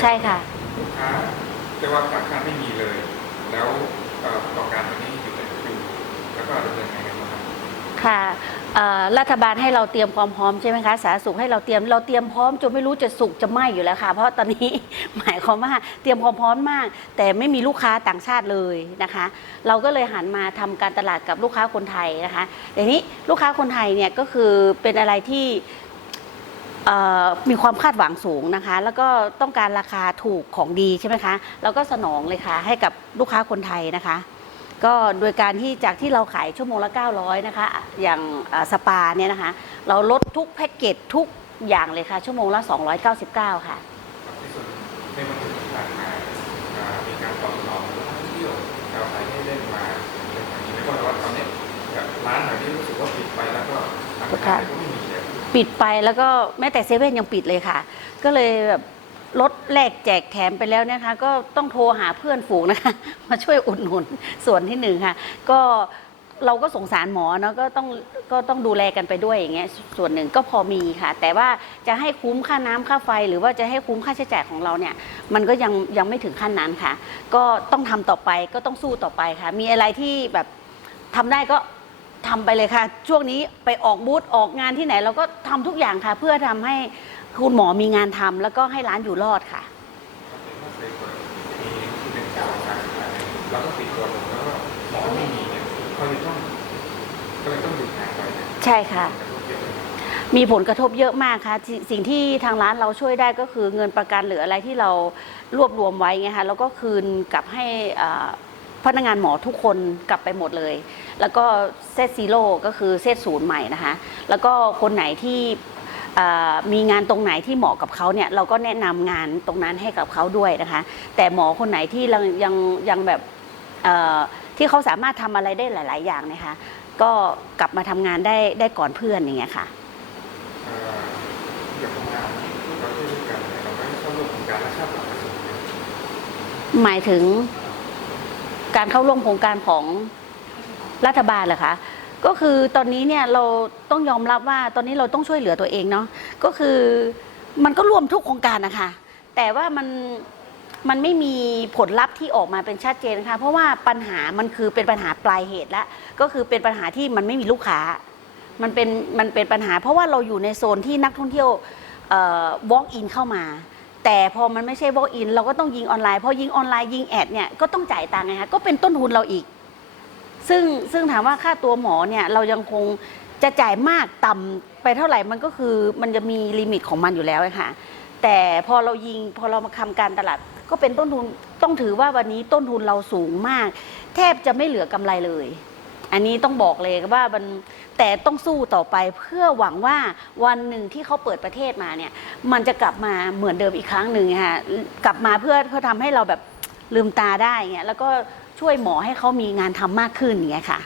ใช่ค่ะลูกค้าแต่ว่าต่างชาติไม่มีเลย แล้วเอ่อประกอบการตอนนี้อยู่ในอยู่แล้วก็ดำเนินงานกันมาครับค่ะเอ่อรัฐบาลให้เราเตรียมความพร้อมใช่ไหมคะสาธารณสุขให้เราเตรียมเราเตรียมพร้อมจนไม่รู้จะสุกจะไหมอยู่แล้วค่ะ เพราะตอนนี้หมายความว่าเตรียมความพร้อมมาก แต่ไม่มีลูกค้าต่างชาติเลยนะคะ เราก็เลยหันมาทำการตลาดกับลูกค้าคนไทยนะคะแต่นี้ลูกค้าคนไทยเนี่ยก็คือเป็นอะไรที่เอ่อ มีความคาดหวังสูงนะคะ แล้วก็ต้องการราคาถูกของดีใช่ไหมคะเราก็สนองเลยค่ะ ให้กับลูกค้าคนไทยนะคะ ก็โดยการที่จากที่เราขายชั่วโมงละ 900 นะคะ อย่างสปาเนี่ยนะคะ เราลดทุกแพ็กเกจทุกอย่างเลยค่ะ ชั่วโมงละ 299 ค่ะในวันที่ผ่านมามีการตอบสนองเที่ยวชาวไทยให้เล่นมาในครั้งนี้ไม่ว่าแต่ว่าตอนนี้แบบร้านไหนที่รู้สึกว่าปิดไปแล้วก็ต่างชาติก็ไม่มี ปิดไปแล้วก็แม้แต่เซเว่นยังปิดเลยค่ะ ก็เลยแบบลดแลกแจกแถมไปแล้วนะคะ ก็ต้องโทรหาเพื่อนฝูงนะคะ มาช่วยอุดหนุนส่วนที่หนึ่งค่ะ ก็เราก็สงสารหมอเนาะก็ต้องก็ต้องดูแลกันไปด้วยอย่างเงี้ยส่วนหนึ่งก็พอมีค่ะ แต่ว่าจะให้คุ้มค่าน้ำค่าไฟ หรือว่าจะให้คุ้มค่าใช้จ่ายของเราเนี่ย มันก็ยังยังไม่ถึงขั้นนั้นค่ะ ก็ต้องทำต่อไปก็ต้องสู้ต่อไปค่ะ มีอะไรที่แบบทำได้ก็ ทำไปเลยค่ะ ช่วงนี้ไปออกบูธออกงานที่ไหน เราก็ทำทุกอย่างค่ะ เพื่อทำให้คุณหมอมีงานทำแล้วก็ให้ร้านอยู่รอดค่ะ ถ้าเคยเปิดมีที่เป็นสาวสาขาเราก็ปิดตัวลงแล้วก็หมอไม่มีเนี่ยเขาเลยต้องก็เลยต้องหยุดงานไปเนี่ยใช่ค่ะ กระทบเยอะเลยนะมีผลกระทบเยอะมากค่ะสิสิ่งที่ทางร้านเราช่วยได้ก็คือเงินประกันหรืออะไรที่เรารวบรวมไว้ไงคะแล้วก็คืนกลับให้อ่า พนักงานหมอทุกคนกลับไปหมดเลย แล้วก็เซตซีโร่ก็คือเซตศูนย์ใหม่นะคะ แล้วก็คนไหนที่อ่ามีงานตรงไหนที่เหมาะกับเขาเนี่ยเราก็แนะนำงานตรงนั้นให้กับเขาด้วยนะคะ แต่หมอคนไหนที่ยังยังยังแบบเอ่อที่เขาสามารถทำอะไรได้หลาย ๆ อย่างนะคะ ก็กลับมาทำงานได้ได้ก่อนเพื่อนอย่างเงี้ยค่ะเอ่อเกี่ยวกับงานที่เราได้ร่วมกันเนี่ยเราได้เข้าร่วมโครงการและชาติหลักประสงค์เนี่ยหมายถึง การเข้าร่วมโครงการของรัฐบาลเหรอคะก็คือตอนนี้เนี่ยเราต้องยอมรับว่าตอนนี้เราต้องช่วยเหลือตัวเองเนาะก็คือมันก็รวมทุกโครงการนะคะ แต่ว่ามันมันไม่มีผลลัพธ์ที่ออกมาเป็นชัดเจนนะคะเพราะว่าปัญหามันคือเป็นปัญหาปลายเหตุล้วก็คือเป็นปัญหาที่มันไม่มีลูกค้า มันเป็นมันเป็นปัญหา เพราะว่าเราอยู่ในโซนที่นักท่องเที่ยวเอ่อ walk in เข้ามา แต่พอมันไม่ใช่ walk in เราก็ต้องยิงออนไลน์พอยิงออนไลน์ยิงแอดเนี่ยก็ต้องจ่ายตังค์ไงคะก็เป็นต้นทุนเราอีก ซึ่งซึ่งถามว่าค่าตัวหมอเนี่ยเรายังคงจะจ่ายมากต่ำไปเท่าไหร่มันก็คือมันจะมีลิมิตของมันอยู่แล้วค่ะแต่พอเรายิงพอเรามาทำการตลาดก็เป็นต้นทุนต้องถือว่าวันนี้ต้นทุนเราสูงมาก แทบจะไม่เหลือกำไรเลย อันนี้ต้องบอกเลยว่ามันแต่ต้องสู้ต่อไปเพื่อหวังว่าวันหนึ่งที่เขาเปิดประเทศมาเนี่ย มันจะกลับมาเหมือนเดิมอีกครั้งหนึ่งค่ะกลับมาเพื่อเพื่อทำให้เราแบบลืมตาได้เงี้ยแล้วก็ช่วยหมอให้เขามีงานทำมากขึ้นอย่างเงี้ยค่ะ